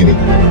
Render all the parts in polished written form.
Community.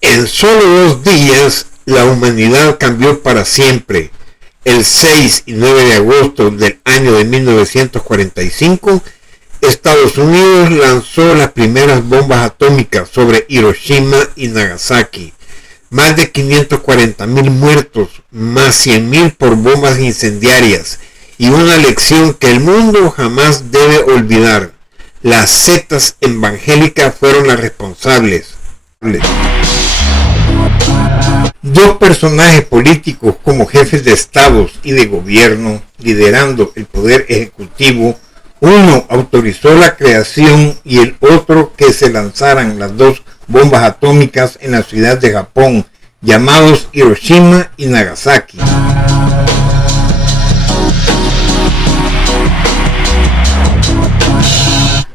En solo 2 días, la humanidad cambió para siempre. El 6 y 9 de agosto del año de 1945, Estados Unidos lanzó las primeras bombas atómicas sobre Hiroshima y Nagasaki. Más de 540,000 muertos, más 100,000 por bombas incendiarias, y una lección que el mundo jamás debe olvidar. Las sectas evangélicas fueron las responsables. Dos personajes políticos como jefes de estados y de gobierno liderando el poder ejecutivo, uno autorizó la creación y el otro que se lanzaran las 2 bombas atómicas en la ciudad de Japón, llamados Hiroshima y Nagasaki.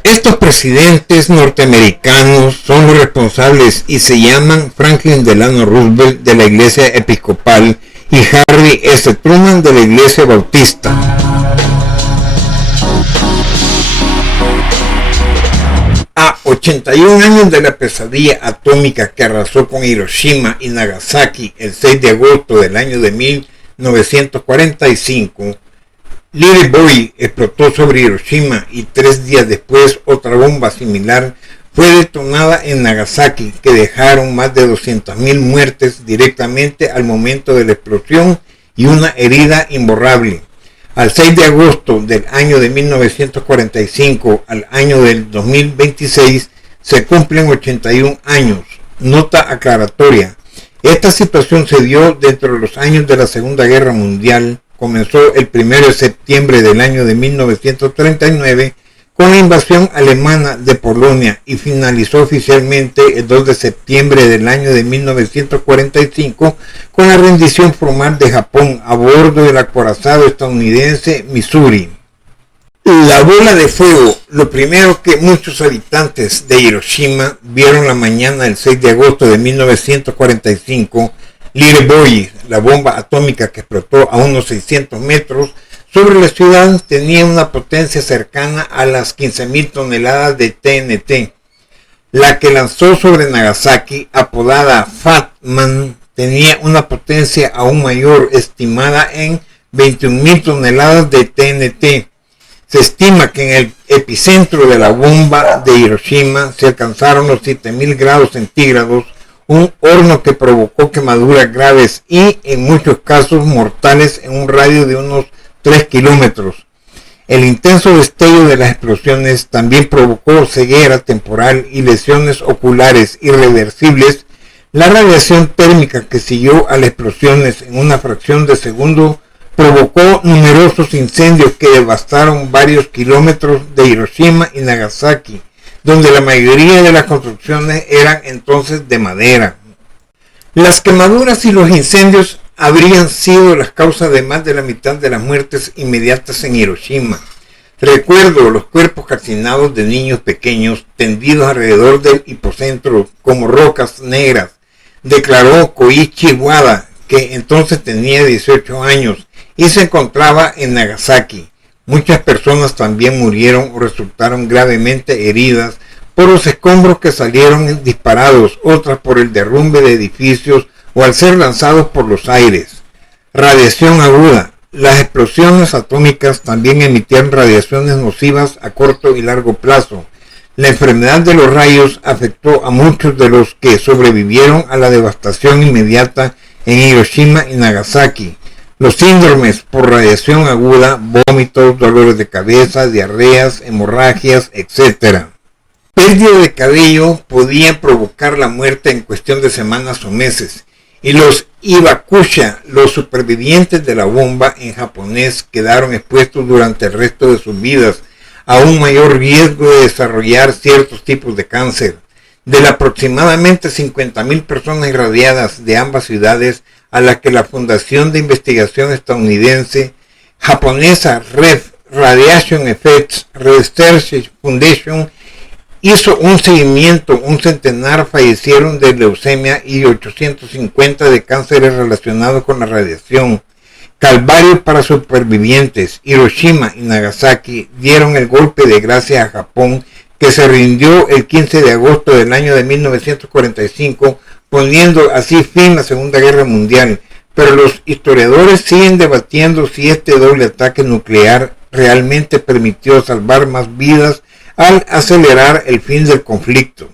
Estos presidentes norteamericanos son los responsables y se llaman Franklin Delano Roosevelt de la Iglesia Episcopal y Harry S. Truman de la Iglesia Bautista. A 81 años de la pesadilla atómica que arrasó con Hiroshima y Nagasaki el 6 de agosto del año de 1945, Little Boy explotó sobre Hiroshima y 3 días después otra bomba similar fue detonada en Nagasaki, que dejaron más de 200,000 muertes directamente al momento de la explosión y una herida imborrable. Al 6 de agosto del año de 1945 al año del 2026 se cumplen 81 años. Nota aclaratoria: esta situación se dio dentro de los años de la Segunda Guerra Mundial. Comenzó el 1 de septiembre del año de 1939 con la invasión alemana de Polonia y finalizó oficialmente el 2 de septiembre del año de 1945 con la rendición formal de Japón a bordo del acorazado estadounidense Missouri. La bola de fuego, lo primero que muchos habitantes de Hiroshima vieron la mañana del 6 de agosto de 1945, Little Boy, la bomba atómica que explotó a unos 600 metros sobre la ciudad, tenía una potencia cercana a las 15,000 toneladas de TNT. La que lanzó sobre Nagasaki, apodada Fat Man, tenía una potencia aún mayor, estimada en 21,000 toneladas de TNT. Se estima que en el epicentro de la bomba de Hiroshima se alcanzaron los 7,000 grados centígrados, un horno que provocó quemaduras graves y en muchos casos mortales en un radio de unos 3 kilómetros. El intenso destello de las explosiones también provocó ceguera temporal y lesiones oculares irreversibles. La radiación térmica que siguió a las explosiones en una fracción de segundo provocó numerosos incendios que devastaron varios kilómetros de Hiroshima y Nagasaki, donde la mayoría de las construcciones eran entonces de madera. Las quemaduras y los incendios habrían sido las causas de más de la mitad de las muertes inmediatas en Hiroshima. Recuerdo los cuerpos calcinados de niños pequeños tendidos alrededor del hipocentro como rocas negras, declaró Koichi Wada, que entonces tenía 18 años y se encontraba en Nagasaki. Muchas personas también murieron o resultaron gravemente heridas por los escombros que salieron disparados, otras por el derrumbe de edificios o al ser lanzados por los aires. Radiación aguda. Las explosiones atómicas también emitían radiaciones nocivas a corto y largo plazo. La enfermedad de los rayos afectó a muchos de los que sobrevivieron a la devastación inmediata en Hiroshima y Nagasaki. Los síndromes por radiación aguda, vómitos, dolores de cabeza, diarreas, hemorragias, etc. Pérdida de cabello podía provocar la muerte en cuestión de semanas o meses, y los Hibakusha, los supervivientes de la bomba en japonés, quedaron expuestos durante el resto de sus vidas a un mayor riesgo de desarrollar ciertos tipos de cáncer. De las aproximadamente 50.000 personas irradiadas de ambas ciudades, a las que la Fundación de Investigación estadounidense japonesa Radiation Effects Research Foundation hizo un seguimiento, un centenar fallecieron de leucemia y 850 de cánceres relacionados con la radiación. Calvario para supervivientes. Hiroshima y Nagasaki dieron el golpe de gracia a Japón, que se rindió el 15 de agosto del año de 1945, poniendo así fin a la Segunda Guerra Mundial. Pero los historiadores siguen debatiendo si este doble ataque nuclear realmente permitió salvar más vidas al acelerar el fin del conflicto.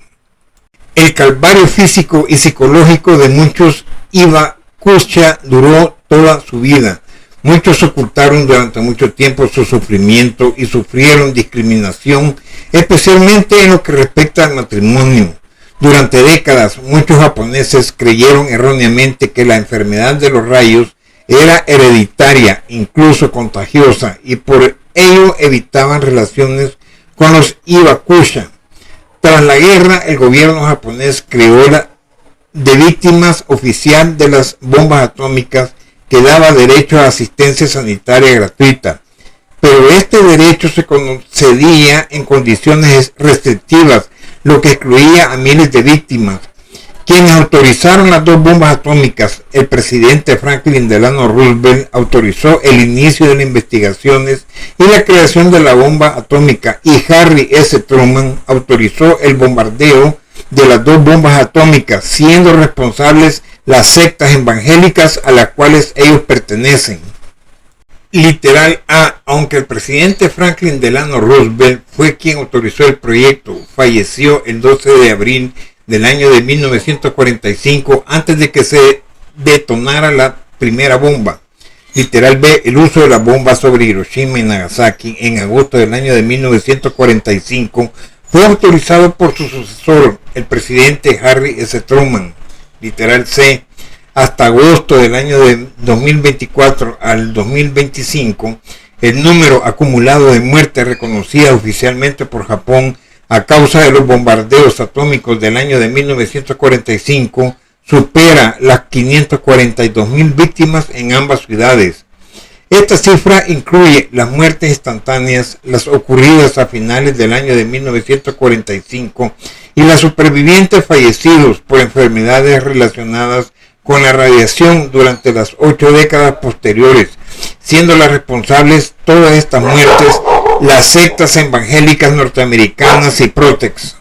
El calvario físico y psicológico de muchos Hibakusha duró toda su vida. Muchos ocultaron durante mucho tiempo su sufrimiento y sufrieron discriminación, especialmente en lo que respecta al matrimonio. Durante décadas, muchos japoneses creyeron erróneamente que la enfermedad de los rayos era hereditaria, incluso contagiosa, y por ello evitaban relaciones con los Hibakusha. Tras la guerra, el gobierno japonés creó la de víctimas oficial de las bombas atómicas, que daba derecho a asistencia sanitaria gratuita, pero este derecho se concedía en condiciones restrictivas, lo que excluía a miles de víctimas. Quienes autorizaron las dos bombas atómicas, el presidente Franklin Delano Roosevelt autorizó el inicio de las investigaciones y la creación de la bomba atómica, y Harry S. Truman autorizó el bombardeo de las dos bombas atómicas, siendo responsables las sectas evangélicas a las cuales ellos pertenecen. Literal A. Aunque el presidente Franklin Delano Roosevelt fue quien autorizó el proyecto, falleció el 12 de abril del año de 1945 antes de que se detonara la primera bomba. Literal B. El uso de la bomba sobre Hiroshima y Nagasaki en agosto del año de 1945 fue autorizado por su sucesor, el presidente Harry S. Truman. Literal C. Hasta agosto del año de 2024 al 2025, el número acumulado de muertes reconocidas oficialmente por Japón a causa de los bombardeos atómicos del año de 1945 supera las 542.000 víctimas en ambas ciudades. Esta cifra incluye las muertes instantáneas, las ocurridas a finales del año de 1945 y las supervivientes fallecidos por enfermedades relacionadas con la radiación durante las 8 décadas posteriores, siendo las responsables todas estas muertes las sectas evangélicas norteamericanas y Protex.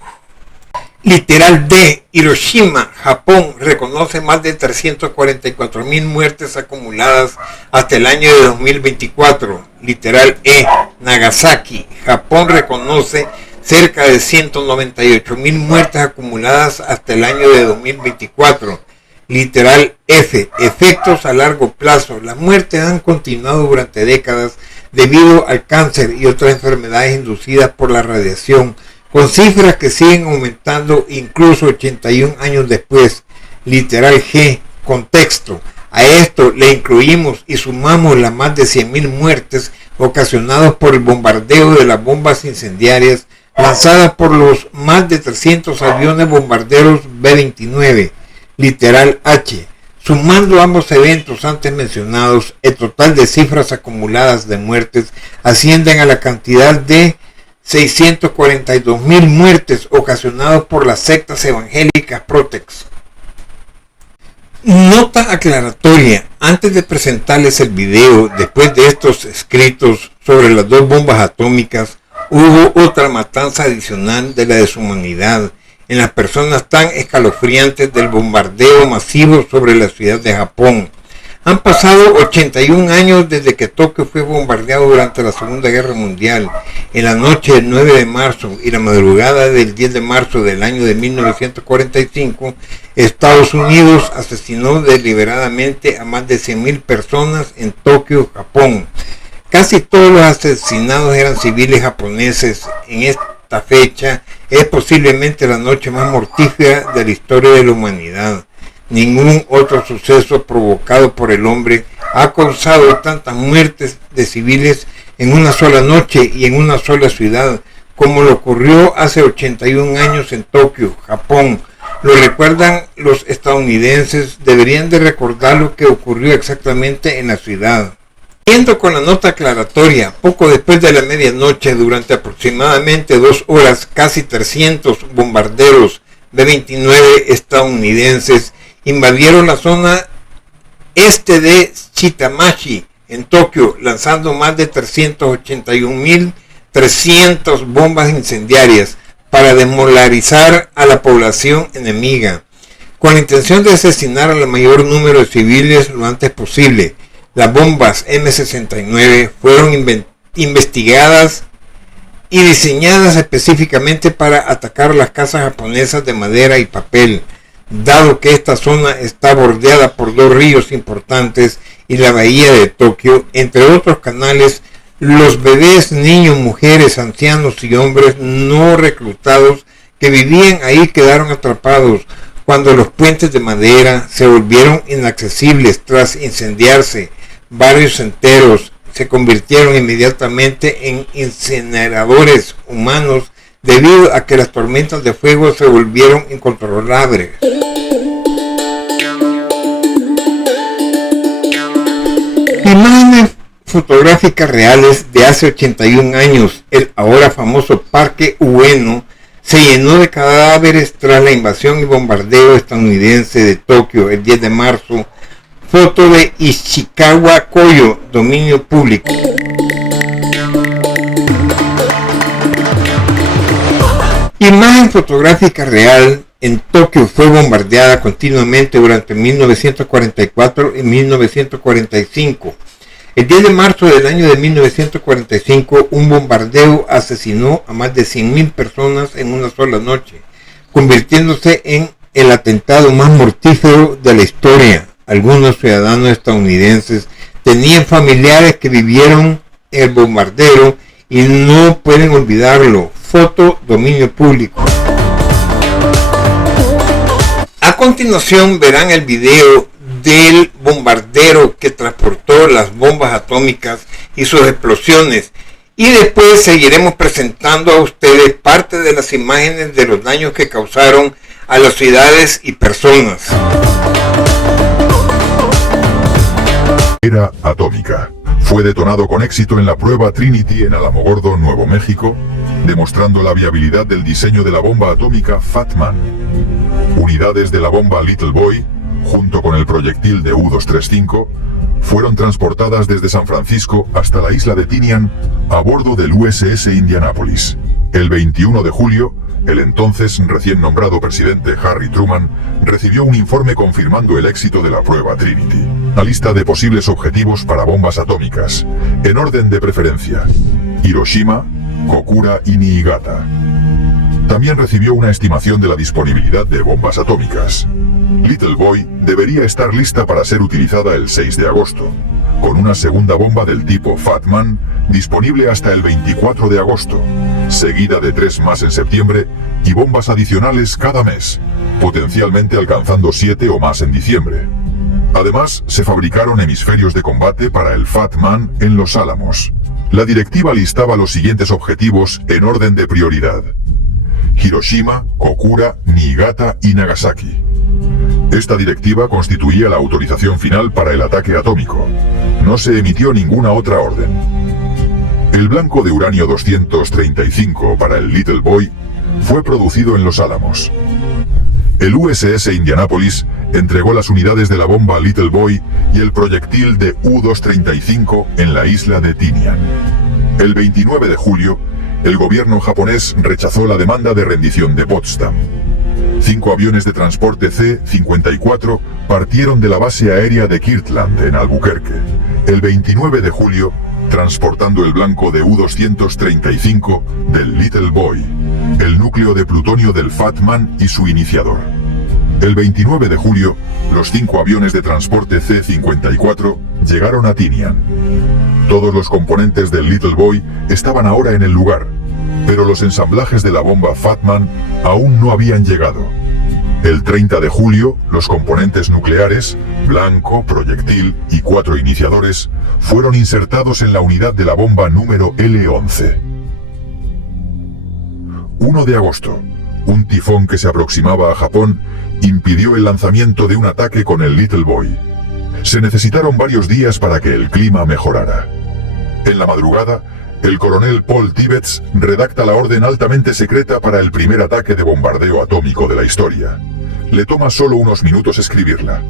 Literal D. Hiroshima, Japón, reconoce más de 344.000 muertes acumuladas hasta el año de 2024. Literal E. Nagasaki, Japón, reconoce cerca de 198.000 muertes acumuladas hasta el año de 2024. Literal F. Efectos a largo plazo. Las muertes han continuado durante décadas debido al cáncer y otras enfermedades inducidas por la radiación, con cifras que siguen aumentando incluso 81 años después. Literal G. Contexto. A esto le incluimos y sumamos las más de 100.000 muertes ocasionadas por el bombardeo de las bombas incendiarias lanzadas por los más de 300 aviones bombarderos B-29. Literal H. Sumando ambos eventos antes mencionados, el total de cifras acumuladas de muertes ascienden a la cantidad de 642.000 muertes ocasionadas por las sectas evangélicas Protex. Nota aclaratoria: antes de presentarles el video, después de estos escritos sobre las dos bombas atómicas, hubo otra matanza adicional de la deshumanidad en las personas tan escalofriantes del bombardeo masivo sobre la ciudad de Japón. Han pasado 81 años desde que Tokio fue bombardeado durante la Segunda Guerra Mundial. En la noche del 9 de marzo y la madrugada del 10 de marzo del año de 1945, Estados Unidos asesinó deliberadamente a más de 100.000 personas en Tokio, Japón. Casi todos los asesinados eran civiles japoneses. En esta fecha es posiblemente la noche más mortífera de la historia de la humanidad. Ningún otro suceso provocado por el hombre ha causado tantas muertes de civiles en una sola noche y en una sola ciudad como lo ocurrió hace 81 años en Tokio, Japón. Lo recuerdan los estadounidenses, deberían de recordar lo que ocurrió exactamente en la ciudad. Siguiendo con la nota aclaratoria, poco después de la medianoche, durante aproximadamente 2 horas, casi 300 bombarderos B-29 estadounidenses invadieron la zona este de Shitamashi, en Tokio, lanzando más de 381.300 bombas incendiarias para desmoralizar a la población enemiga, con la intención de asesinar al mayor número de civiles lo antes posible. Las bombas M69 fueron investigadas y diseñadas específicamente para atacar las casas japonesas de madera y papel, dado que esta zona está bordeada por 2 ríos importantes y la bahía de Tokio, entre otros canales. Los bebés, niños, mujeres, ancianos y hombres no reclutados que vivían ahí quedaron atrapados cuando los puentes de madera se volvieron inaccesibles tras incendiarse. Barrios enteros se convirtieron inmediatamente en incineradores humanos debido a que las tormentas de fuego se volvieron incontrolables. Imágenes fotográficas reales de hace 81 años, el ahora famoso Parque Ueno se llenó de cadáveres tras la invasión y bombardeo estadounidense de Tokio el 10 de marzo. Foto de Ishikawa Koyo, dominio público. Imagen fotográfica real: en Tokio fue bombardeada continuamente durante 1944 y 1945. El 10 de marzo del año de 1945, un bombardeo asesinó a más de 100.000 personas en una sola noche, convirtiéndose en el atentado más mortífero de la historia. Algunos ciudadanos estadounidenses tenían familiares que vivieron el bombardeo y no pueden olvidarlo. Foto, dominio público. A continuación verán el video del bombardero que transportó las bombas atómicas y sus explosiones, y después seguiremos presentando a ustedes parte de las imágenes de los daños que causaron a las ciudades y personas. Era atómica. Fue detonado con éxito en la prueba Trinity en Alamogordo, Nuevo México, demostrando la viabilidad del diseño de la bomba atómica Fat Man. Unidades de la bomba Little Boy, junto con el proyectil de U-235, fueron transportadas desde San Francisco hasta la isla de Tinian a bordo del USS Indianapolis. El 21 de julio, el entonces recién nombrado presidente Harry Truman recibió un informe confirmando el éxito de la prueba Trinity. Una lista de posibles objetivos para bombas atómicas, en orden de preferencia: Hiroshima, Kokura y Niigata. También recibió una estimación de la disponibilidad de bombas atómicas. Little Boy debería estar lista para ser utilizada el 6 de agosto, con una segunda bomba del tipo Fat Man disponible hasta el 24 de agosto, seguida de 3 más en septiembre y bombas adicionales cada mes, potencialmente alcanzando 7 o más en diciembre. Además, se fabricaron hemisferios de combate para el Fat Man en Los Álamos. La directiva listaba los siguientes objetivos en orden de prioridad: Hiroshima, Kokura, Niigata y Nagasaki. Esta directiva constituía la autorización final para el ataque atómico. No se emitió ninguna otra orden. El blanco de uranio 235 para el Little Boy fue producido en Los Álamos. El USS Indianapolis entregó las unidades de la bomba Little Boy y el proyectil de U-235 en la isla de Tinian. El 29 de julio, el gobierno japonés rechazó la demanda de rendición de Potsdam. 5 aviones de transporte C-54 partieron de la base aérea de Kirtland en Albuquerque, el 29 de julio, transportando el blanco de U-235 del Little Boy, el núcleo de plutonio del Fat Man y su iniciador. El 29 de julio, los 5 aviones de transporte C-54 llegaron a Tinian. Todos los componentes del Little Boy estaban ahora en el lugar, pero los ensamblajes de la bomba Fat Man aún no habían llegado. El 30 de julio, los componentes nucleares, blanco, proyectil y 4 iniciadores, fueron insertados en la unidad de la bomba número L-11. 1 de agosto, un tifón que se aproximaba a Japón impidió el lanzamiento de un ataque con el Little Boy. Se necesitaron varios días para que el clima mejorara. En la madrugada, el coronel Paul Tibbets redacta la orden altamente secreta para el primer ataque de bombardeo atómico de la historia. Le toma solo unos minutos escribirla.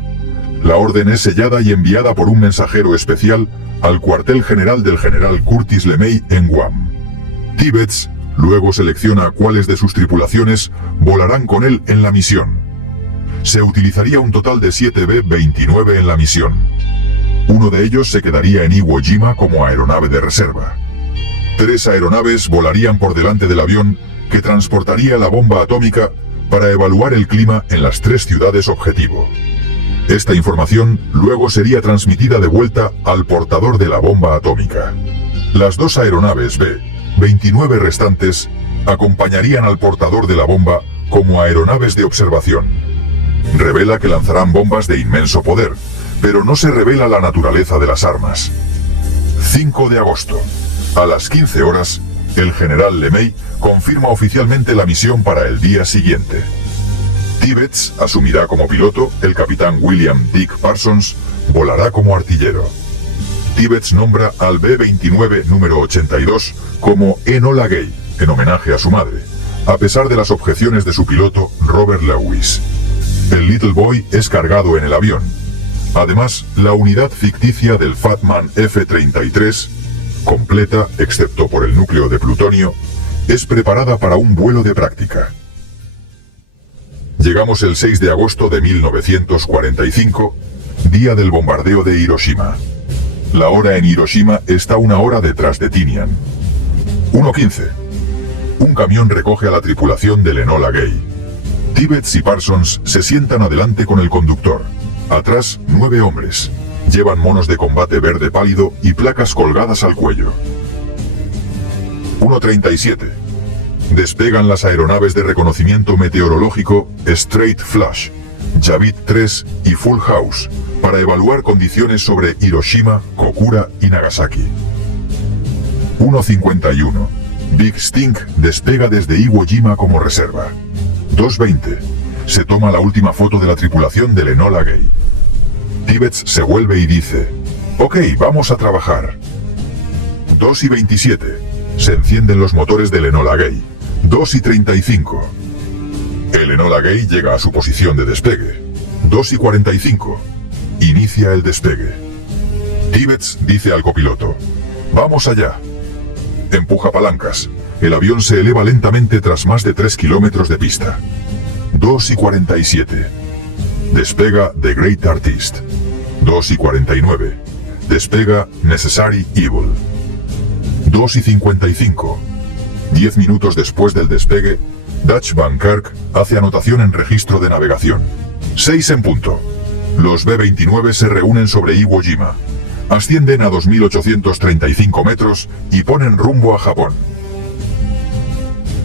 La orden es sellada y enviada por un mensajero especial al cuartel general del general Curtis LeMay en Guam. Tibbets luego selecciona cuáles de sus tripulaciones volarán con él en la misión. Se utilizaría un total de 7 B-29 en la misión. Uno de ellos se quedaría en Iwo Jima como aeronave de reserva. 3 aeronaves volarían por delante del avión que transportaría la bomba atómica para evaluar el clima en las 3 ciudades objetivo. Esta información luego sería transmitida de vuelta al portador de la bomba atómica. Las 2 aeronaves B-29 restantes acompañarían al portador de la bomba como aeronaves de observación. Revela que lanzarán bombas de inmenso poder, pero no se revela la naturaleza de las armas. 5 de agosto. A las 15 horas, el general LeMay confirma oficialmente la misión para el día siguiente. Tibbets asumirá como piloto, el capitán William Dick Parsons volará como artillero. Tibbets nombra al B-29 número 82 como Enola Gay, en homenaje a su madre, a pesar de las objeciones de su piloto Robert Lewis. El Little Boy es cargado en el avión. Además, la unidad ficticia del Fat Man F-33, completa excepto por el núcleo de plutonio, es preparada para un vuelo de práctica. Llegamos el 6 de agosto de 1945, día del bombardeo de Hiroshima. La hora en Hiroshima está 1 hora detrás de Tinian. 1:15. Un camión recoge a la tripulación del Enola Gay. Tibbets y Parsons se sientan adelante con el conductor. Atrás, 9 hombres. Llevan monos de combate verde pálido y placas colgadas al cuello. 1:37. Despegan las aeronaves de reconocimiento meteorológico Straight Flush, Javid 3 y Full House para evaluar condiciones sobre Hiroshima, Kokura y Nagasaki. 1:51. Big Stink despega desde Iwo Jima como reserva. 2:20. Se toma la última foto de la tripulación del Enola Gay. Tibbets se vuelve y dice: «Ok, vamos a trabajar». 2:27. Se encienden los motores del Enola Gay. 2:35. El Enola Gay llega a su posición de despegue. 2:45. Inicia el despegue. Tibbets dice al copiloto: «Vamos allá». Empuja palancas. El avión se eleva lentamente tras más de 3 kilómetros de pista. 2:47. Despega The Great Artist. 2:49. Despega Necessary Evil. 2:55. 10 minutos después del despegue, Dutch Van Kirk hace anotación en registro de navegación. 6 en punto. Los B-29 se reúnen sobre Iwo Jima. Ascienden a 2.835 metros y ponen rumbo a Japón.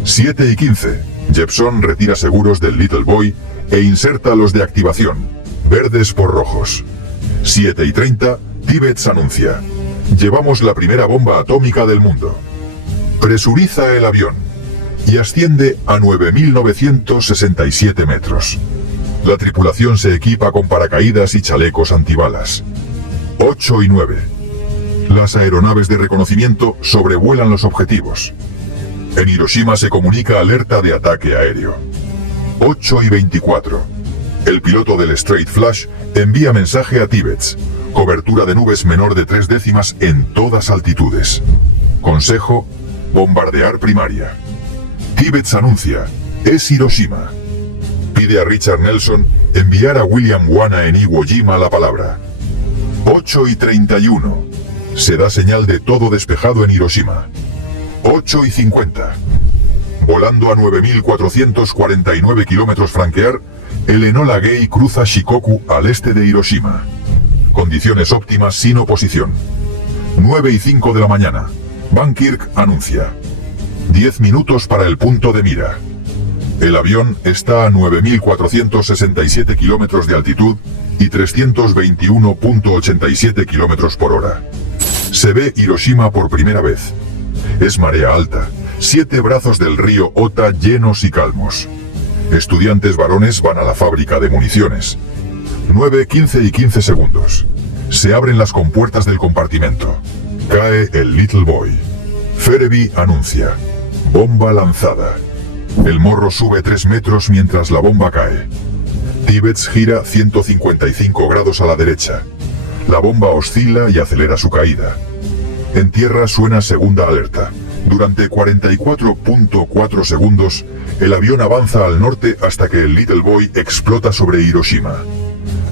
7:15. Jepson retira seguros del Little Boy e inserta los de activación, verdes por rojos. 7:30. Tibbets anuncia: «Llevamos la primera bomba atómica del mundo». Presuriza el avión y asciende a 9.967 metros. La tripulación se equipa con paracaídas y chalecos antibalas. 8:09. Las aeronaves de reconocimiento sobrevuelan los objetivos. En Hiroshima se comunica alerta de ataque aéreo. 8:24. El piloto del Straight Flash envía mensaje a Tibbets. Cobertura de nubes menor de 3 décimas en todas altitudes. Consejo: bombardear primaria. Tibbets anuncia: es Hiroshima. Pide a Richard Nelson enviar a William Wana en Iwo Jima la palabra. 8:31. Se da señal de todo despejado en Hiroshima. 8:50. Volando a 9.449 kilómetros franquear, el Enola Gay cruza Shikoku al este de Hiroshima. Condiciones óptimas sin oposición. 9:05 de la mañana. Van Kirk anuncia: 10 minutos para el punto de mira. El avión está a 9.467 kilómetros de altitud y 321.87 kilómetros por hora. Se ve Hiroshima por primera vez. Es marea alta, 7 brazos del río Ota llenos y calmos. Estudiantes varones van a la fábrica de municiones. 9:15 y 15 segundos. Se abren las compuertas del compartimento. Cae el Little Boy. Ferebi anuncia: bomba lanzada. El morro sube 3 metros mientras la bomba cae. Tibbets gira 155 grados a la derecha. La bomba oscila y acelera su caída. En tierra suena segunda alerta. Durante 44.4 segundos, el avión avanza al norte hasta que el Little Boy explota sobre Hiroshima.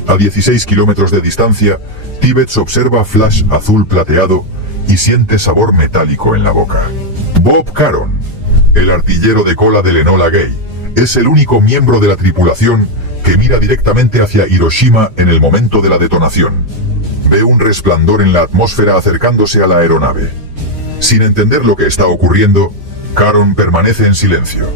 A 16 kilómetros de distancia, Tibbets observa flash azul plateado y siente sabor metálico en la boca. Bob Caron, el artillero de cola del Enola Gay, es el único miembro de la tripulación que mira directamente hacia Hiroshima en el momento de la detonación. Ve un resplandor en la atmósfera acercándose a la aeronave. Sin entender lo que está ocurriendo, Caron permanece en silencio.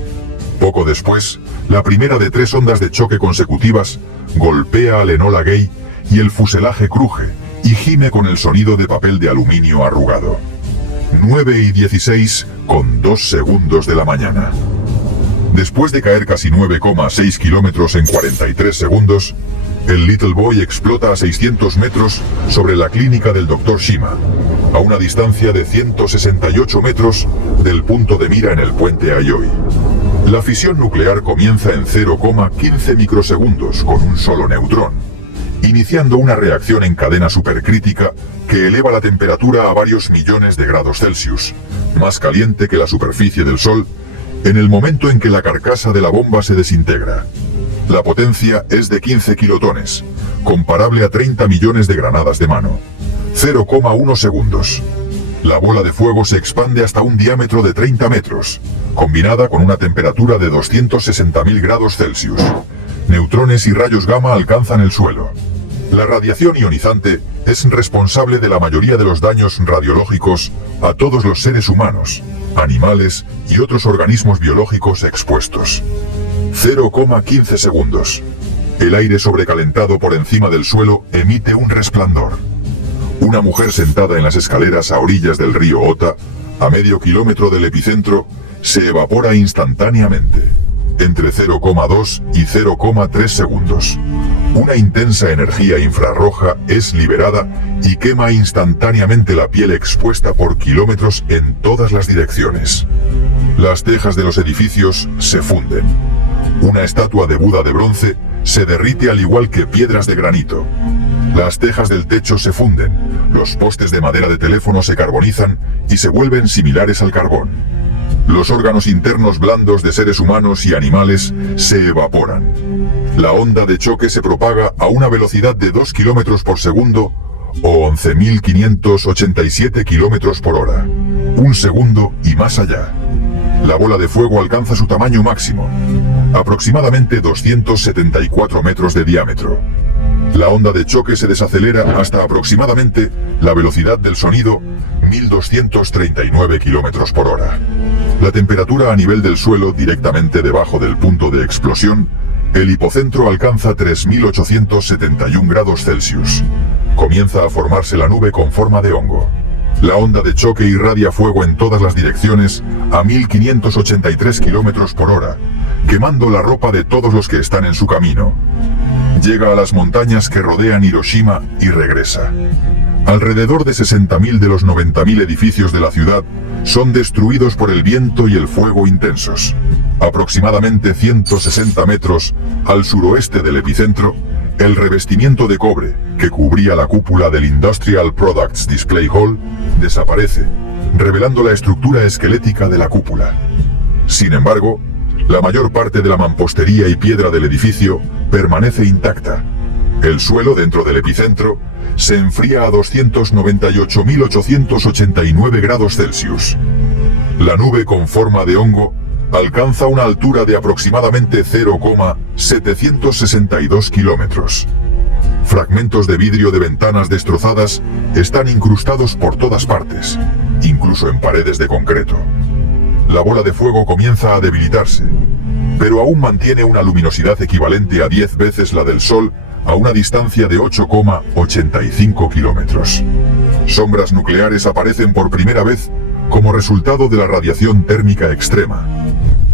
Poco después, la primera de 3 ondas de choque consecutivas golpea al Enola Gay y el fuselaje cruje y gime con el sonido de papel de aluminio arrugado. 9:16 con 2 segundos de la mañana. Después de caer casi 9,6 kilómetros en 43 segundos, el Little Boy explota a 600 metros sobre la clínica del Dr. Shima, a una distancia de 168 metros del punto de mira en el puente Aioi. La fisión nuclear comienza en 0,15 microsegundos con un solo neutrón, iniciando una reacción en cadena supercrítica que eleva la temperatura a varios millones de grados Celsius, más caliente que la superficie del Sol, en el momento en que la carcasa de la bomba se desintegra. La potencia es de 15 kilotones, comparable a 30 millones de granadas de mano. 0,1 segundos. La bola de fuego se expande hasta un diámetro de 30 metros, combinada con una temperatura de 260.000 grados Celsius. Neutrones y rayos gamma alcanzan el suelo. La radiación ionizante es responsable de la mayoría de los daños radiológicos a todos los seres humanos, animales y otros organismos biológicos expuestos. 0,15 segundos. El aire sobrecalentado por encima del suelo emite un resplandor. Una mujer sentada en las escaleras a orillas del río Ota, a medio kilómetro del epicentro, se evapora instantáneamente, entre 0,2 y 0,3 segundos. Una intensa energía infrarroja es liberada y quema instantáneamente la piel expuesta por kilómetros en todas las direcciones. Las tejas de los edificios se funden. Una estatua de Buda de bronce se derrite al igual que piedras de granito. Las tejas del techo se funden, los postes de madera de teléfono se carbonizan y se vuelven similares al carbón. Los órganos internos blandos de seres humanos y animales se evaporan. La onda de choque se propaga a una velocidad de 2 kilómetros por segundo o 11.587 kilómetros por hora. Un segundo y más allá. La bola de fuego alcanza su tamaño máximo, aproximadamente 274 metros de diámetro. La onda de choque se desacelera hasta aproximadamente la velocidad del sonido, 1.239 kilómetros por hora. La temperatura a nivel del suelo, directamente debajo del punto de explosión, el hipocentro alcanza 3.871 grados Celsius. Comienza a formarse la nube con forma de hongo. La onda de choque irradia fuego en todas las direcciones a 1.583 kilómetros por hora, quemando la ropa de todos los que están en su camino. Llega a las montañas que rodean Hiroshima y regresa. Alrededor de 60.000 de los 90.000 edificios de la ciudad son destruidos por el viento y el fuego intensos. aproximadamente 160 metros al suroeste del epicentro, el revestimiento de cobre que cubría la cúpula del Industrial Products Display Hall desaparece, revelando la estructura esquelética de la cúpula. Sin embargo, la mayor parte de la mampostería y piedra del edificio permanece intacta. El suelo dentro del epicentro se enfría a 298.889 grados Celsius. La nube con forma de hongo alcanza una altura de aproximadamente 0,762 kilómetros. Fragmentos de vidrio de ventanas destrozadas están incrustados por todas partes, incluso en paredes de concreto. La bola de fuego comienza a debilitarse, pero aún mantiene una luminosidad equivalente a 10 veces la del Sol a una distancia de 8,85 kilómetros. Sombras nucleares aparecen por primera vez como resultado de la radiación térmica extrema.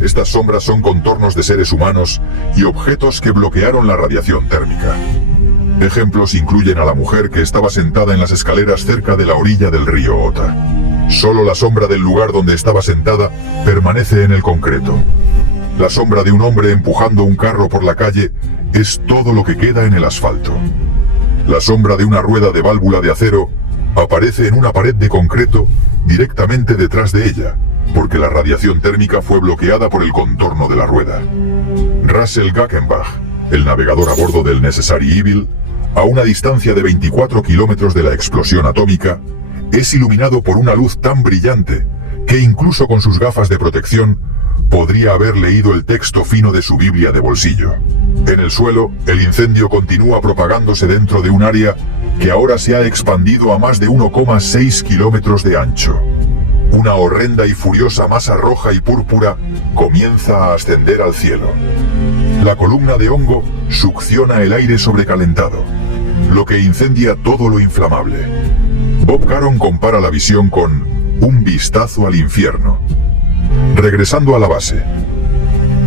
Estas sombras son contornos de seres humanos y objetos que bloquearon la radiación térmica. Ejemplos incluyen a la mujer que estaba sentada en las escaleras cerca de la orilla del río Ota. Solo la sombra del lugar donde estaba sentada permanece en el concreto. La sombra de un hombre empujando un carro por la calle es todo lo que queda en el asfalto. La sombra de una rueda de válvula de acero aparece en una pared de concreto directamente detrás de ella, porque la radiación térmica fue bloqueada por el contorno de la rueda. Russell Gackenbach, el navegador a bordo del Necessary Evil, a una distancia de 24 kilómetros de la explosión atómica, es iluminado por una luz tan brillante que incluso con sus gafas de protección podría haber leído el texto fino de su Biblia de bolsillo. En el suelo, el incendio continúa propagándose dentro de un área que ahora se ha expandido a más de 1,6 kilómetros de ancho. Una horrenda y furiosa masa roja y púrpura comienza a ascender al cielo. La columna de hongo succiona el aire sobrecalentado, lo que incendia todo lo inflamable. Bob Caron compara la visión con un vistazo al infierno. Regresando a la base,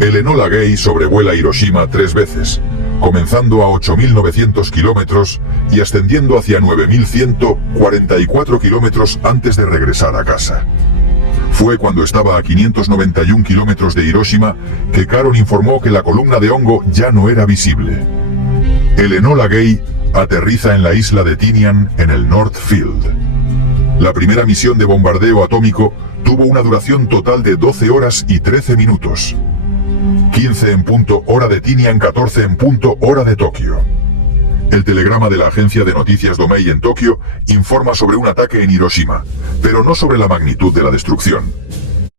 el Enola Gay sobrevuela Hiroshima 3 veces, comenzando a 8.900 kilómetros y ascendiendo hacia 9.144 kilómetros antes de regresar a casa. Fue cuando estaba a 591 kilómetros de Hiroshima que Caron informó que la columna de hongo ya no era visible. El Enola Gay aterriza en la isla de Tinian en el North Field. La primera misión de bombardeo atómico tuvo una duración total de 12 horas y 13 minutos. 15 en punto hora de Tinian, 14 en punto hora de Tokio. El telegrama de la agencia de noticias Domei en Tokio informa sobre un ataque en Hiroshima, pero no sobre la magnitud de la destrucción.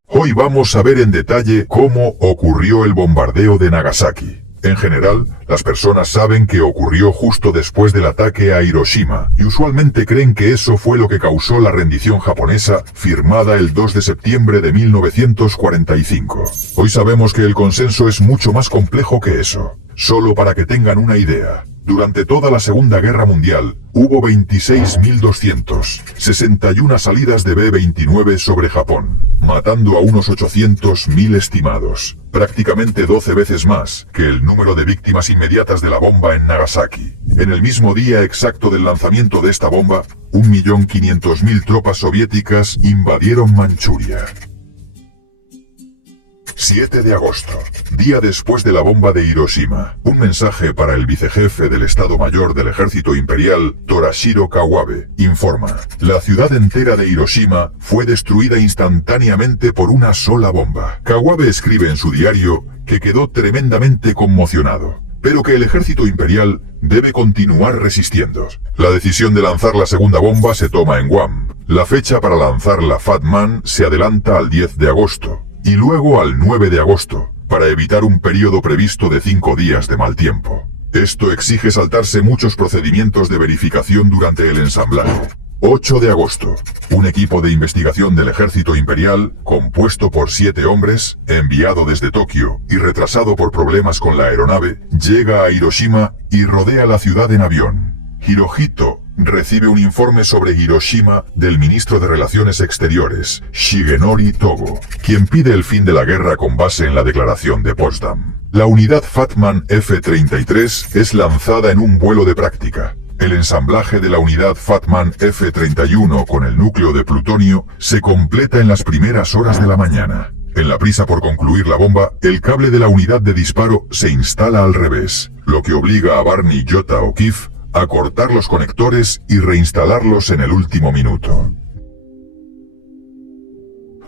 Hoy vamos a ver en detalle cómo ocurrió el bombardeo de Nagasaki. En general, las personas saben que ocurrió justo después del ataque a Hiroshima, y usualmente creen que eso fue lo que causó la rendición japonesa, firmada el 2 de septiembre de 1945. Hoy sabemos que el consenso es mucho más complejo que eso. Solo para que tengan una idea, durante toda la Segunda Guerra Mundial, hubo 26.261 salidas de B-29 sobre Japón, matando a unos 800.000 estimados, prácticamente 12 veces más que el número de víctimas inmediatas de la bomba en Nagasaki. En el mismo día exacto del lanzamiento de esta bomba, 1.500.000 tropas soviéticas invadieron Manchuria. 7 de agosto, día después de la bomba de Hiroshima, un mensaje para el vicejefe del Estado Mayor del Ejército Imperial, Torashiro Kawabe, informa: la ciudad entera de Hiroshima fue destruida instantáneamente por una sola bomba. Kawabe escribe en su diario que quedó tremendamente conmocionado, pero que el Ejército Imperial debe continuar resistiendo. La decisión de lanzar la segunda bomba se toma en Guam. La fecha para lanzar la Fat Man se adelanta al 10 de agosto. Y luego al 9 de agosto, para evitar un periodo previsto de 5 días de mal tiempo. Esto exige saltarse muchos procedimientos de verificación durante el ensamblaje. 8 de agosto, un equipo de investigación del Ejército Imperial, compuesto por 7 hombres, enviado desde Tokio y retrasado por problemas con la aeronave, llega a Hiroshima y rodea la ciudad en avión. Hirohito recibe un informe sobre Hiroshima del ministro de Relaciones Exteriores, Shigenori Togo, quien pide el fin de la guerra con base en la declaración de Potsdam. La unidad Fat Man F-33 es lanzada en un vuelo de práctica. El ensamblaje de la unidad Fat Man F-31 con el núcleo de plutonio se completa en las primeras horas de la mañana. En la prisa por concluir la bomba, el cable de la unidad de disparo se instala al revés, lo que obliga a Barney J. O'Keefe a cortar los conectores y reinstalarlos en el último minuto.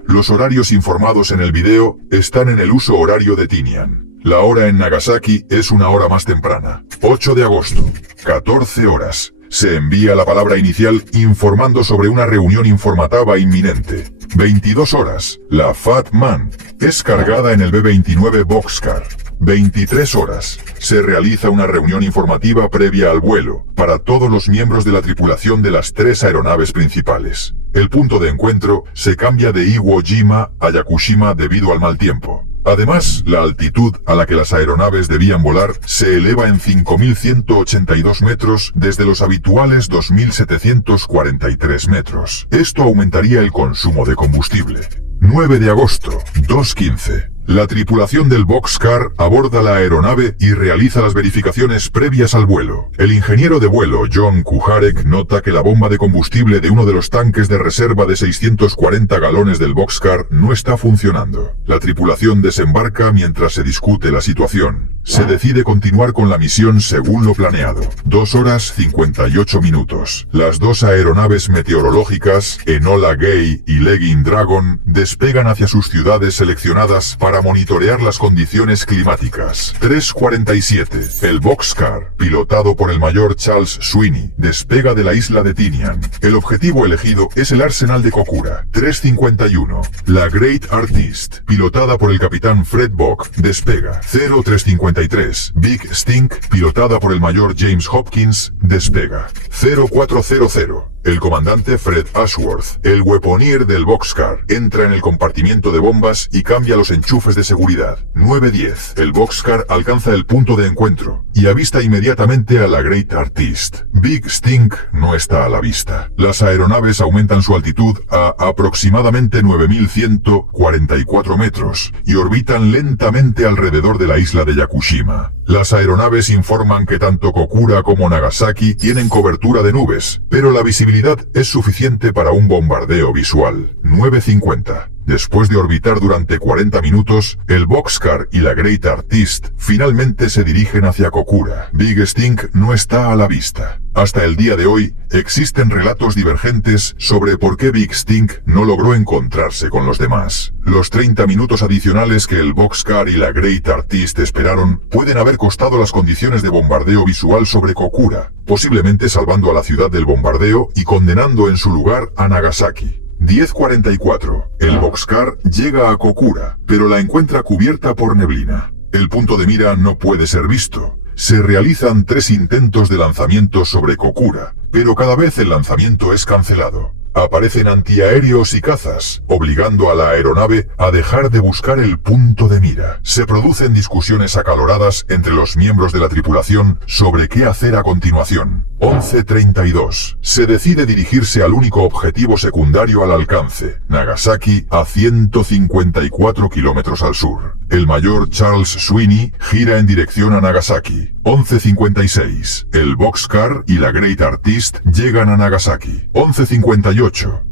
Los horarios informados en el video están en el uso horario de Tinian. La hora en Nagasaki es una hora más temprana. 8 de agosto, 14 horas. Se envía la palabra inicial informando sobre una reunión informativa inminente. 22 horas. La Fat Man es cargada en el B-29 Boxcar. 23 horas. Se realiza una reunión informativa previa al vuelo, para todos los miembros de la tripulación de las 3 aeronaves principales. El punto de encuentro se cambia de Iwo Jima a Yakushima debido al mal tiempo. Además, la altitud a la que las aeronaves debían volar se eleva en 5.182 metros desde los habituales 2.743 metros. Esto aumentaría el consumo de combustible. 9 de agosto, 2:15. La tripulación del Boxcar aborda la aeronave y realiza las verificaciones previas al vuelo. El ingeniero de vuelo, John Kuharek, nota que la bomba de combustible de uno de los tanques de reserva de 640 galones del Boxcar no está funcionando. La tripulación desembarca mientras se discute la situación. Se decide continuar con la misión según lo planeado. 2 horas 58 minutos. Las 2 aeronaves meteorológicas, Enola Gay y Legging Dragon, despegan hacia sus ciudades seleccionadas para monitorear las condiciones climáticas. 3:47. El Boxcar, pilotado por el mayor Charles Sweeney, despega de la isla de Tinian. El objetivo elegido es el arsenal de Kokura. 3:51. La Great Artist, pilotada por el capitán Fred Bock, despega. 03:53. Big Stink, pilotada por el mayor James Hopkins, despega. 04:00. El comandante Fred Ashworth, el weaponier del Boxcar, entra en el compartimiento de bombas y cambia los enchufes de seguridad. 9:10. El Boxcar alcanza el punto de encuentro y avista inmediatamente a la Great Artist. Big Stink no está a la vista. Las aeronaves aumentan su altitud a aproximadamente 9.144 metros y orbitan lentamente alrededor de la isla de Yakushima. Las aeronaves informan que tanto Kokura como Nagasaki tienen cobertura de nubes, pero la visibilidad es suficiente para un bombardeo visual. 9:50. Después de orbitar durante 40 minutos, el Boxcar y la Great Artist finalmente se dirigen hacia Kokura. Big Stink no está a la vista. Hasta el día de hoy, existen relatos divergentes sobre por qué Big Stink no logró encontrarse con los demás. Los 30 minutos adicionales que el Boxcar y la Great Artist esperaron pueden haber costado las condiciones de bombardeo visual sobre Kokura, posiblemente salvando a la ciudad del bombardeo y condenando en su lugar a Nagasaki. 10:44. El Boxcar llega a Kokura, pero la encuentra cubierta por neblina. El punto de mira no puede ser visto. Se realizan 3 intentos de lanzamiento sobre Kokura, pero cada vez el lanzamiento es cancelado. Aparecen antiaéreos y cazas, obligando a la aeronave a dejar de buscar el punto de mira. Se producen discusiones acaloradas entre los miembros de la tripulación sobre qué hacer a continuación. 11:32. Se decide dirigirse al único objetivo secundario al alcance, Nagasaki, a 154 kilómetros al sur. El mayor Charles Sweeney gira en dirección a Nagasaki. 11:56. El Boxcar y la Great Artist llegan a Nagasaki. 11:58.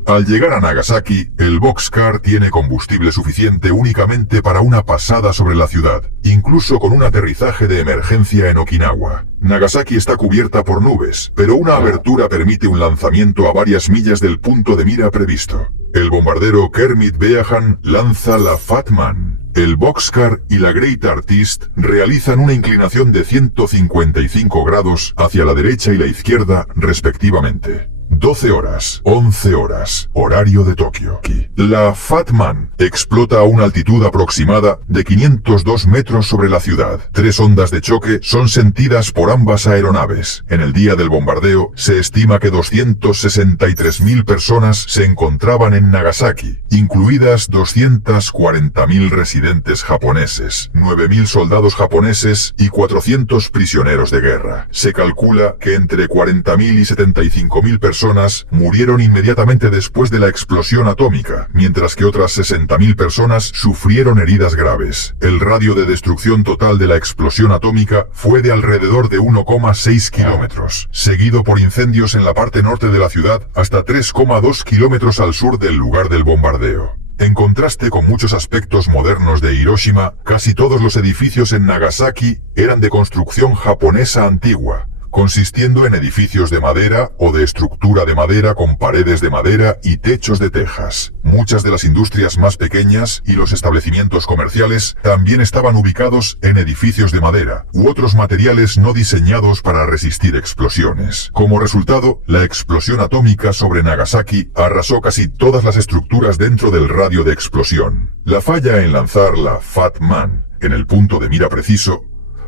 Al llegar a Nagasaki, el Boxcar tiene combustible suficiente únicamente para una pasada sobre la ciudad, incluso con un aterrizaje de emergencia en Okinawa. Nagasaki está cubierta por nubes, pero una abertura permite un lanzamiento a varias millas del punto de mira previsto. El bombardero Kermit Beahan lanza la Fat Man. El Boxcar y la Great Artist realizan una inclinación de 155 grados hacia la derecha y la izquierda, respectivamente. 12 horas, 11 horas, horario de Tokio. La Fat Man explota a una altitud aproximada de 502 metros sobre la ciudad. 3 ondas de choque son sentidas por ambas aeronaves. En el día del bombardeo, se estima que 263.000 personas se encontraban en Nagasaki, incluidas 240.000 residentes japoneses, 9.000 soldados japoneses y 400 prisioneros de guerra. Se calcula que entre 40.000 y 75.000 personas murieron inmediatamente después de la explosión atómica, mientras que otras 60.000 personas sufrieron heridas graves. El radio de destrucción total de la explosión atómica fue de alrededor de 1,6 kilómetros, seguido por incendios en la parte norte de la ciudad hasta 3,2 kilómetros al sur del lugar del bombardeo. En contraste con muchos aspectos modernos de Hiroshima, casi todos los edificios en Nagasaki eran de construcción japonesa antigua, consistiendo en edificios de madera o de estructura de madera con paredes de madera y techos de tejas. Muchas de las industrias más pequeñas y los establecimientos comerciales también estaban ubicados en edificios de madera u otros materiales no diseñados para resistir explosiones. Como resultado, la explosión atómica sobre Nagasaki arrasó casi todas las estructuras dentro del radio de explosión. La falla en lanzar la Fat Man en el punto de mira preciso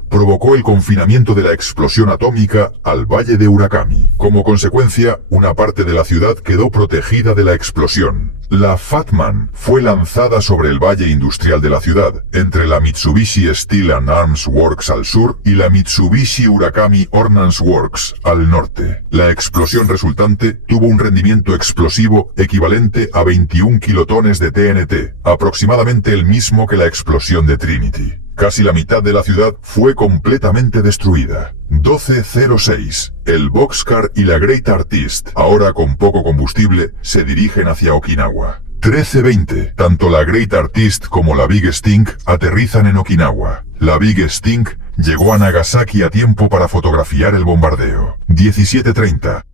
provocó el confinamiento de la explosión atómica al valle de Urakami. Como consecuencia, una parte de la ciudad quedó protegida de la explosión. La Fat Man fue lanzada sobre el valle industrial de la ciudad, entre la Mitsubishi Steel and Arms Works al sur y la Mitsubishi Urakami Ordnance Works al norte. La explosión resultante tuvo un rendimiento explosivo equivalente a 21 kilotones de TNT, aproximadamente el mismo que la explosión de Trinity. Casi la mitad de la ciudad fue completamente destruida. 12:06. El Boxcar y la Great Artist, ahora con poco combustible, se dirigen hacia Okinawa. 13:20. Tanto la Great Artist como la Big Stink aterrizan en Okinawa. La Big Stink llegó a Nagasaki a tiempo para fotografiar el bombardeo. 17:30.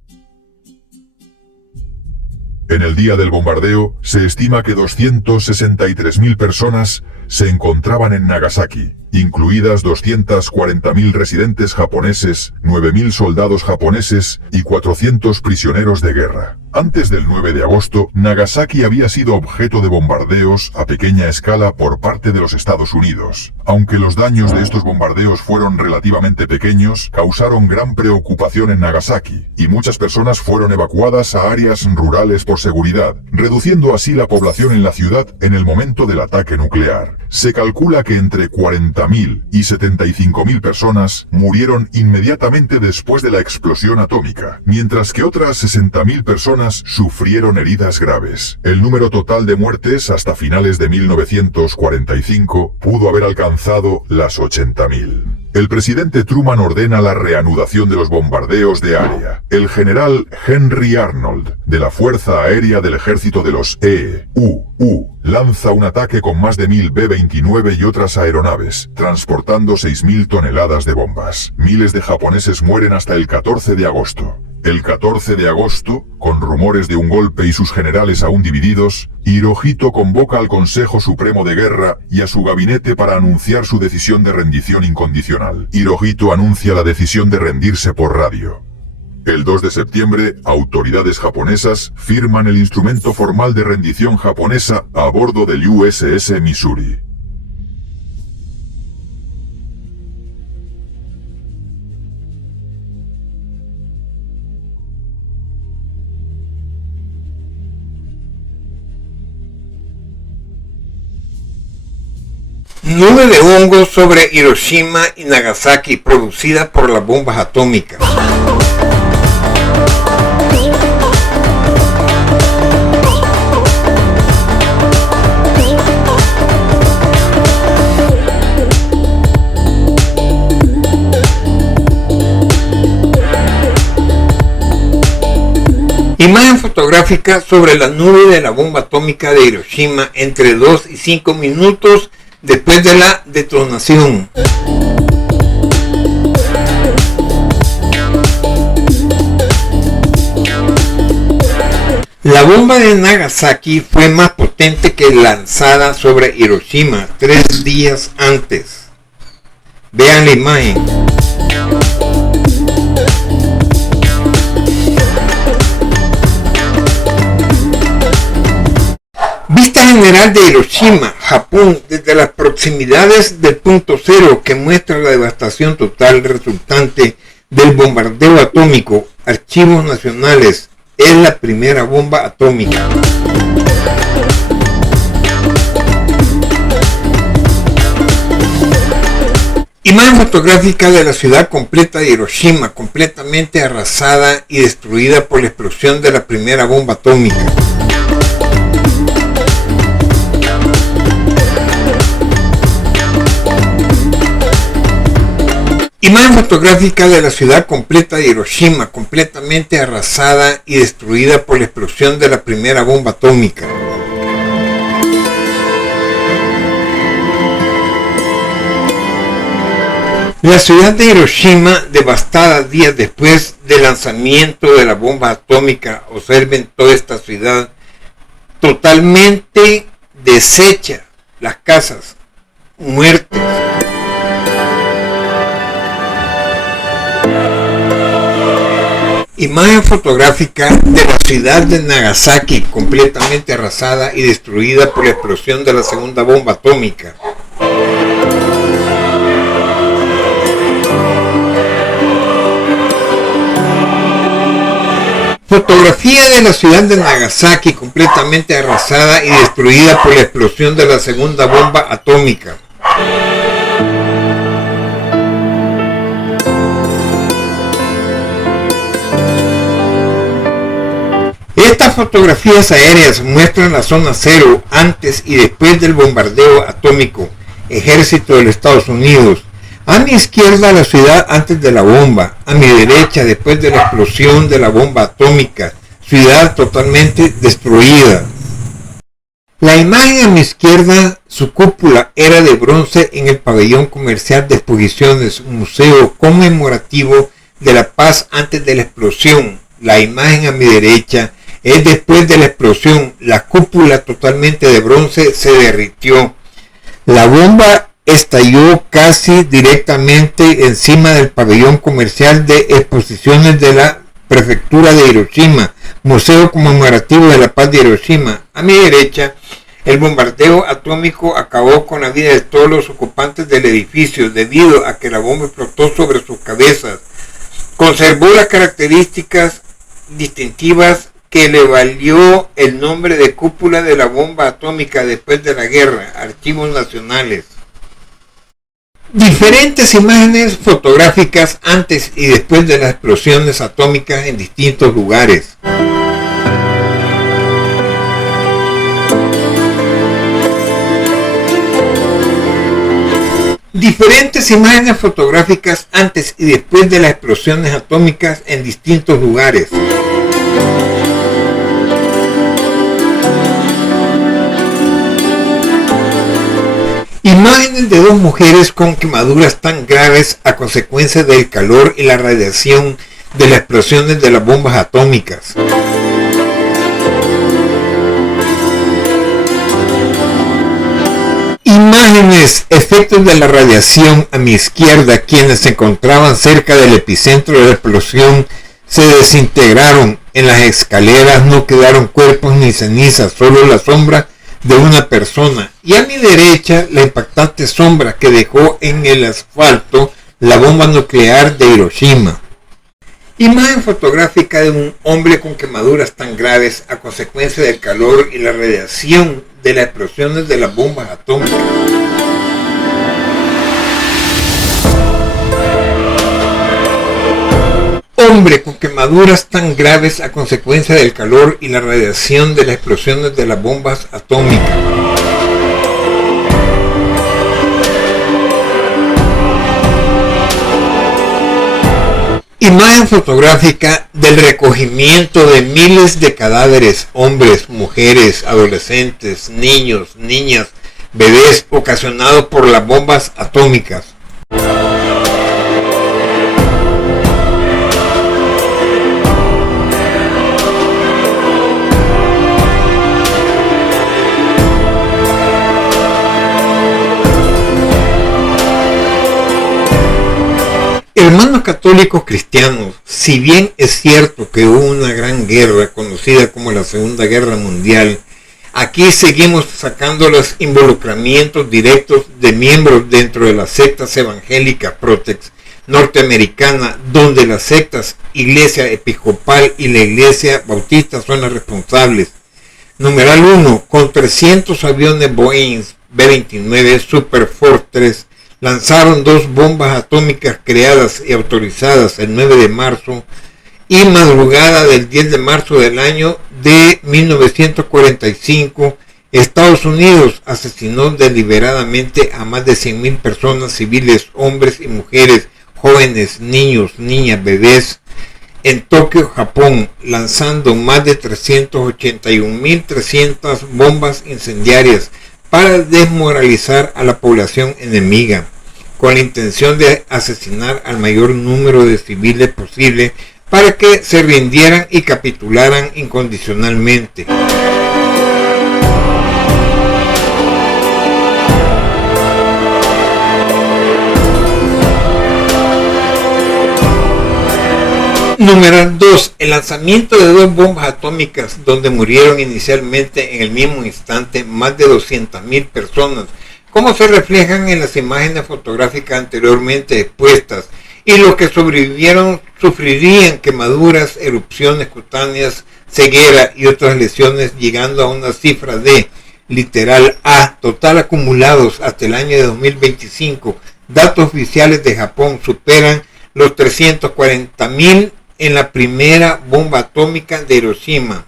En el día del bombardeo, se estima que 263.000 personas se encontraban en Nagasaki, incluidas 240.000 residentes japoneses, 9.000 soldados japoneses y 400 prisioneros de guerra. Antes del 9 de agosto, Nagasaki había sido objeto de bombardeos a pequeña escala por parte de los Estados Unidos. Aunque los daños de estos bombardeos fueron relativamente pequeños, causaron gran preocupación en Nagasaki, y muchas personas fueron evacuadas a áreas rurales por seguridad, reduciendo así la población en la ciudad en el momento del ataque nuclear. Se calcula que entre 40.000 y 75.000 personas murieron inmediatamente después de la explosión atómica, mientras que otras 60.000 personas sufrieron heridas graves. El número total de muertes hasta finales de 1945 pudo haber alcanzado las 80.000. El presidente Truman ordena la reanudación de los bombardeos de área. El general Henry Arnold, de la Fuerza Aérea del Ejército de los EUU, lanza un ataque con más de 1.000 B-29 y otras aeronaves, transportando 6.000 toneladas de bombas. Miles de japoneses mueren hasta el 14 de agosto. El 14 de agosto, con rumores de un golpe y sus generales aún divididos, Hirohito convoca al Consejo Supremo de Guerra y a su gabinete para anunciar su decisión de rendición incondicional. Hirohito anuncia la decisión de rendirse por radio. El 2 de septiembre, autoridades japonesas firman el instrumento formal de rendición japonesa a bordo del USS Missouri. Nube de hongos sobre Hiroshima y Nagasaki producida por las bombas atómicas. Imagen fotográfica sobre la nube de la bomba atómica de Hiroshima entre 2 y 5 minutos después de la detonación. La bomba de Nagasaki fue más potente que lanzada sobre Hiroshima 3 días antes. Vean la imagen. Vista general de Hiroshima, Japón, desde las proximidades del punto cero que muestra la devastación total resultante del bombardeo atómico. Archivos nacionales. Es la primera bomba atómica. Imagen fotográfica de la ciudad completa de Hiroshima, completamente arrasada y destruida por la explosión de la primera bomba atómica. Imagen fotográfica de la ciudad completa de Hiroshima, completamente arrasada y destruida por la explosión de la primera bomba atómica. La ciudad de Hiroshima, devastada días después del lanzamiento de la bomba atómica, observen toda esta ciudad totalmente deshecha, las casas, muertes. Imagen fotográfica de la ciudad de Nagasaki, completamente arrasada y destruida por la explosión de la segunda bomba atómica. Fotografía de la ciudad de Nagasaki, completamente arrasada y destruida por la explosión de la segunda bomba atómica. Estas fotografías aéreas muestran la zona cero antes y después del bombardeo atómico. Ejército de los Estados Unidos. A mi izquierda la ciudad antes de la bomba, a mi derecha después de la explosión de la bomba atómica, ciudad totalmente destruida. La imagen a mi izquierda, su cúpula era de bronce en el pabellón comercial de exposiciones, museo conmemorativo de la paz antes de la explosión. La imagen a mi derecha es después de la explosión, la cúpula totalmente de bronce se derritió. La bomba estalló casi directamente encima del pabellón comercial de exposiciones de la prefectura de Hiroshima, museo conmemorativo de la paz de Hiroshima. A mi derecha, el bombardeo atómico acabó con la vida de todos los ocupantes del edificio debido a que la bomba explotó sobre sus cabezas. Conservó las características distintivas que le valió el nombre de cúpula de la bomba atómica después de la guerra. Archivos nacionales. Diferentes imágenes fotográficas antes y después de las explosiones atómicas en distintos lugares. Diferentes imágenes fotográficas antes y después de las explosiones atómicas en distintos lugares. Imágenes de dos mujeres con quemaduras tan graves a consecuencia del calor y la radiación de las explosiones de las bombas atómicas. Imágenes, efectos de la radiación a mi izquierda, quienes se encontraban cerca del epicentro de la explosión se desintegraron. En las escaleras no quedaron cuerpos ni cenizas, solo la sombra de una persona, y a mi derecha la impactante sombra que dejó en el asfalto la bomba nuclear de Hiroshima. Imagen fotográfica de un hombre con quemaduras tan graves a consecuencia del calor y la radiación de las explosiones de las bombas atómicas. Hombre con quemaduras tan graves a consecuencia del calor y la radiación de las explosiones de las bombas atómicas. Imagen fotográfica del recogimiento de miles de cadáveres, hombres, mujeres, adolescentes, niños, niñas, bebés, ocasionado por las bombas atómicas. Hermanos católicos cristianos, si bien es cierto que hubo una gran guerra conocida como la Segunda Guerra Mundial, aquí seguimos sacando los involucramientos directos de miembros dentro de las sectas evangélicas Protex norteamericana, donde las sectas Iglesia Episcopal y la Iglesia Bautista son las responsables. Numeral 1, con 300 aviones Boeing B-29 Super Fortress lanzaron dos bombas atómicas creadas y autorizadas el 9 de marzo y madrugada del 10 de marzo del año de 1945, Estados Unidos asesinó deliberadamente a más de 100,000 personas civiles, hombres y mujeres, jóvenes, niños, niñas, bebés, en Tokio, Japón, lanzando más de 381.300 bombas incendiarias para desmoralizar a la población enemiga. con la intención de asesinar al mayor número de civiles posible para que se rindieran y capitularan incondicionalmente. Número 2. El lanzamiento de 2 bombas atómicas donde murieron inicialmente en el mismo instante más de 200.000 personas, como se reflejan en las imágenes fotográficas anteriormente expuestas, y los que sobrevivieron sufrirían quemaduras, erupciones cutáneas, ceguera y otras lesiones, llegando a una cifra de, literal A, total acumulados hasta el año de 2025. Datos oficiales de Japón superan los 340.000 en la primera bomba atómica de Hiroshima.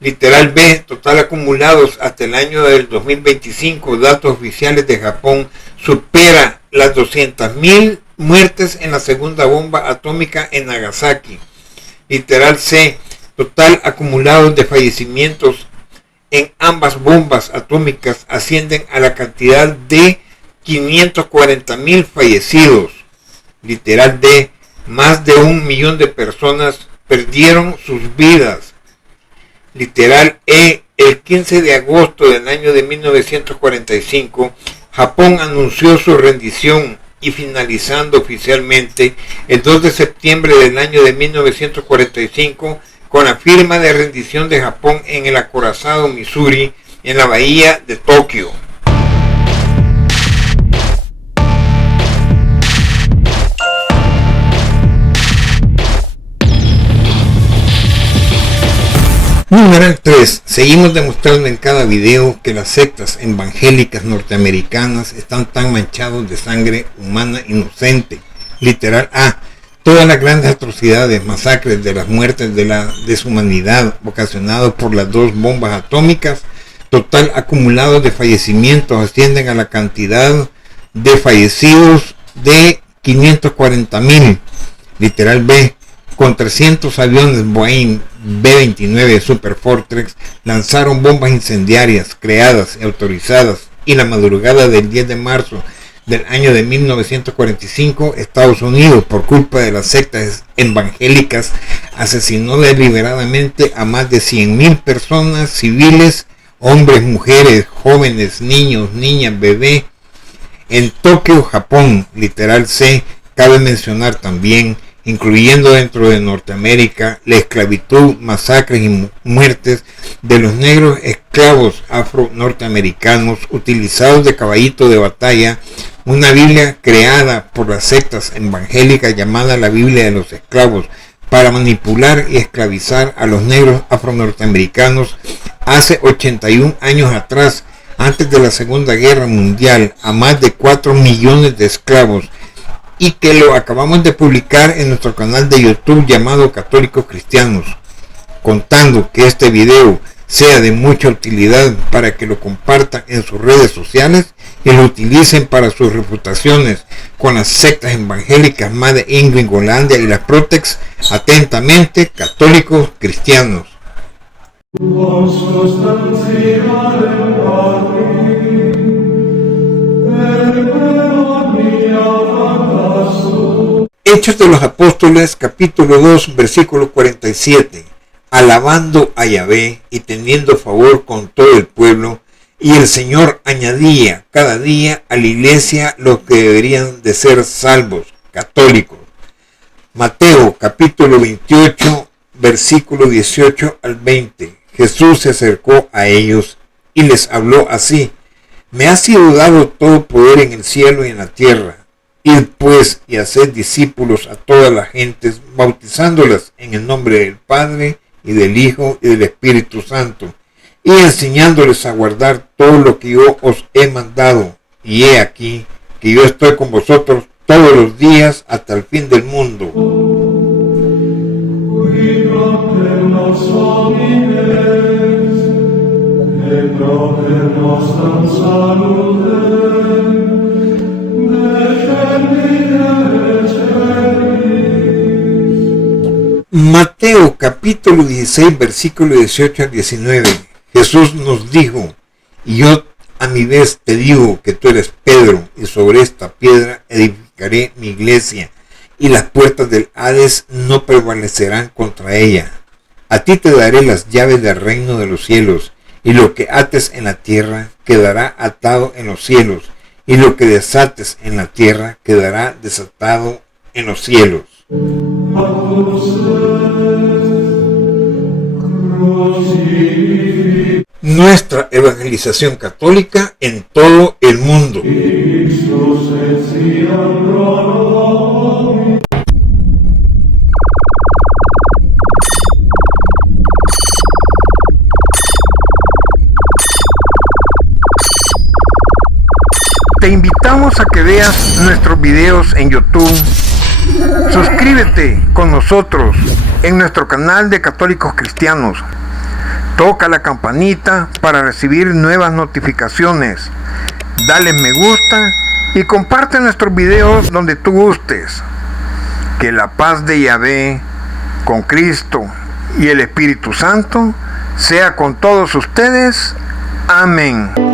Literal B, total acumulados hasta el año del 2025, datos oficiales de Japón, supera las 200.000 muertes en la segunda bomba atómica en Nagasaki. Literal C, total acumulados de fallecimientos en ambas bombas atómicas ascienden a la cantidad de 540.000 fallecidos. Literal D, más de 1 millón de personas perdieron sus vidas. Literal E, el 15 de agosto del año de 1945, Japón anunció su rendición y finalizando oficialmente el 2 de septiembre del año de 1945 con la firma de rendición de Japón en el acorazado Missouri en la bahía de Tokio. Número 3. Seguimos demostrando en cada video que las sectas evangélicas norteamericanas están tan manchados de sangre humana inocente. Literal A. Todas las grandes atrocidades, masacres de las muertes de la deshumanidad ocasionadas por las 2 bombas atómicas, total acumulado de fallecimientos ascienden a la cantidad de fallecidos de 540.000. Literal B. Con 300 aviones Boeing B-29 Super Fortress lanzaron bombas incendiarias creadas y autorizadas, y la madrugada del 10 de marzo del año de 1945, Estados Unidos, por culpa de las sectas evangélicas, asesinó deliberadamente a más de 100.000 personas civiles, hombres, mujeres, jóvenes, niños, niñas, bebés, en Tokio, Japón. Literal C. Cabe mencionar también, incluyendo dentro de Norteamérica, la esclavitud, masacres y muertes de los negros esclavos afro-norteamericanos utilizados de caballito de batalla, una Biblia creada por las sectas evangélicas llamada la Biblia de los esclavos para manipular y esclavizar a los negros afro-norteamericanos hace 81 años atrás, antes de la Segunda Guerra Mundial, a más de 4 millones de esclavos, y que lo acabamos de publicar en nuestro canal de YouTube llamado Católicos Cristianos, contando que este video sea de mucha utilidad para que lo compartan en sus redes sociales y lo utilicen para sus refutaciones con las sectas evangélicas Made in Gringolandia y las Protex. Atentamente, Católicos Cristianos. Hechos de los Apóstoles, capítulo 2, versículo 47. Alabando a Yahvé y teniendo favor con todo el pueblo, y el Señor añadía cada día a la iglesia los que deberían de ser salvos, católicos. Mateo, capítulo 28, versículo 18 al 20. Jesús se acercó a ellos y les habló así: Me ha sido dado todo poder en el cielo y en la tierra. Id pues y haced discípulos a todas las gentes, bautizándolas en el nombre del Padre y del Hijo y del Espíritu Santo, y enseñándoles a guardar todo lo que yo os he mandado. Y he aquí que yo estoy con vosotros todos los días hasta el fin del mundo. Mateo capítulo 16 versículo 18 al 19. Jesús nos dijo: y yo A mi vez te digo que tú eres Pedro, y sobre esta piedra edificaré mi iglesia, y las puertas del Hades no prevalecerán contra ella. A ti te daré las llaves del reino de los cielos, y lo que ates en la tierra quedará atado en los cielos, y lo que desates en la tierra quedará desatado en los cielos. Nuestra evangelización católica en todo el mundo. Te invitamos a que veas nuestros videos en YouTube. Suscríbete con nosotros en nuestro canal de Católicos Cristianos. Toca la campanita para recibir nuevas notificaciones. Dale me gusta y comparte nuestros videos donde tú gustes. Que la paz de Yahvé, con Cristo y el Espíritu Santo, sea con todos ustedes. Amén.